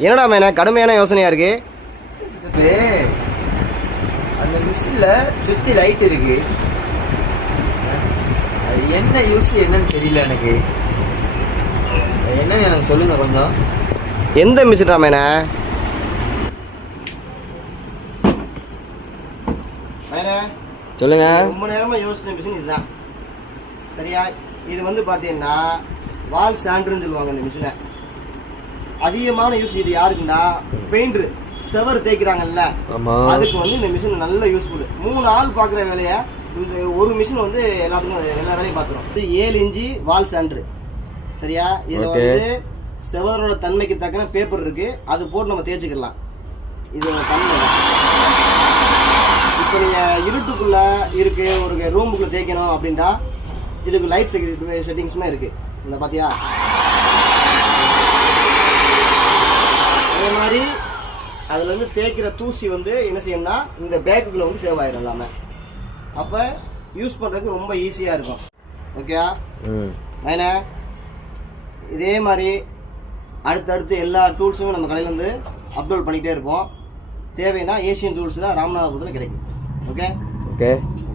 என்னடா மேன கடுமையான யோசனையா இருக்கு? அந்த மிஷின்ல சுத்தி லைட் இருக்கு. அது என்ன யூஸ் என்னன்னு தெரியல எனக்கு. என்னன்னு எனக்கு சொல்லுங்க கொஞ்சம். எந்த மிஷின்டா மேன? சொல்லுங்க. ரொம்ப நேரமா யோசிச்ச மிஷின் இதுதான். சரியா? இது வந்து பாத்தீங்கன்னா வால் சாண்டர்னு சொல்லுவாங்க இந்த மிஷினை. அதிகமான யூஸ் இது யாருக்குன்னா பெயிண்டர் செவர் தேய்க்கிறாங்கல்ல, அதுக்கு வந்து இந்த மிஷின் நல்ல யூஸ்ஃபுல். 3 ஆள் பாக்குற வேலையை இந்த ஒரு மிஷின் வந்து எல்லாத்துக்கும் எல்லா வேலையும் பார்த்துரும். இது 7 இன்ச்சு வால் சாண்டர். சரியா? இதுல வந்து செவரோட தன்மைக்கு தக்கன பேப்பர் இருக்கு, அது போட்டு நம்ம தேய்ச்சிக்கலாம். இது தன்மை. இப்போ நீங்க இருட்டுக்குள்ள இருக்கு ஒரு ரூமுக்குள்ள தேய்க்கணும் அப்படின்னா இதுக்கு லைட் செட்டிங்ஸுமே இருக்கு. இந்த பாத்தியா? அதே மாதிரி அதுல இருந்து தேய்க்கிற தூசி வந்து என்ன செய்யணும்னா இந்த பேக்குக்குள்ள வந்து சேவ் ஆயிரும் எல்லாமே. அப்ப யூஸ் பண்றதுக்கு ரொம்ப ஈஸியா இருக்கும். ஓகேயா? மைனா இதே மாதிரி அடுத்தடுத்து எல்லா டூல்ஸுமே நம்ம கடையில இருந்து அப்லோட் பண்ணிட்டே இருப்போம். தேவைன்னா ஏசியன் டூல்ஸ்ல ராமநாதபுரத்தில் கிடைக்கும். ஓகே.